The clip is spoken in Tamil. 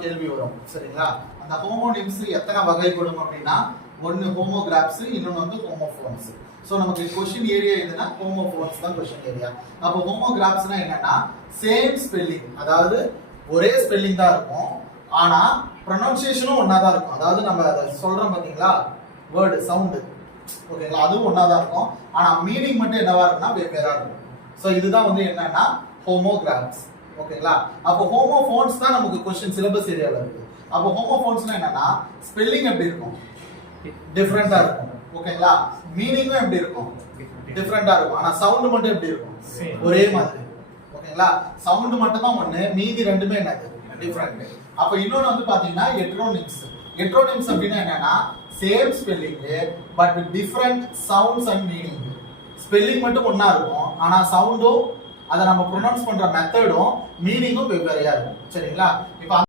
கேள்வி வரும் சரிங்களா. அந்த ஹோமோனிம்ஸ் எத்தனை வகைப்படும் அப்படின்னா, ஒன்னு ஹோமோகிராப்ஸ், இன்னொன்னு வந்து ஹோமோஃபோன்ஸ். சோ நமக்கு क्वेश्चन ஏரியா எதுனா ஹோமோஃபோன்ஸ் தான் क्वेश्चन ஏரியா. அப்போ ஹோமோகிராப்ஸ்னா என்னன்னா சேம் ஸ்பெல்லிங், அதாவது ஒரே ஸ்பெல்லிங் தான் இருக்கும், ஆனா ப்ரொனன்சியேஷனும் ஒண்ணா தான் இருக்கும். அதாவது நம்ம அத சொல்றோம் பாத்தீங்களா, வேர்ட் சவுண்ட், ஓகேங்களா, அதுவும் ஒண்ணா தான் இருக்கும், ஆனா மீனிங் மட்டும் என்னவா இருக்கும்னா வெவ்வேறா இருக்கும். சோ இதுதான் வந்து என்னன்னா ஹோமோகிராப்ஸ், ஓகேங்களா. அப்போ ஹோமோஃபோன்ஸ் தான் நமக்கு क्वेश्चन சிலபஸ் ஏரியால இருக்கு. அப்போ ஹோமோஃபோன்ஸ்னா என்னன்னா ஸ்பெல்லிங் எப்படி இருக்கும், டிஃபரண்டா இருக்கும், ஓகேங்களா. மீனிங்கும் எப்படி இருக்கும், டிஃபரண்டா இருக்கும், ஆனா சவுண்ட் மட்டும் எப்படி இருக்கும், ஒரே மாதிரி, ஓகேங்களா. சவுண்ட் மட்டும் தான் ஒண்ணு, மீதி ரெண்டுமே என்னது டிஃபரண்ட். அப்ப இன்னொன்னு வந்து பாத்தீங்கன்னா ஹெட்ரோனிம்ஸ். ஹெட்ரோனிம்ஸ் அப்படினா என்னன்னா same spelling but different sounds and meaning. Spelling மட்டும் ஒண்ணா இருக்கும், ஆனா சவுண்டும் அதை நம்ம ப்ரொனவுன்ஸ் பண்ற மெத்தடும் மீனிங்கும் வெவ்வேறையா இருக்கும், சரிங்களா. இப்போ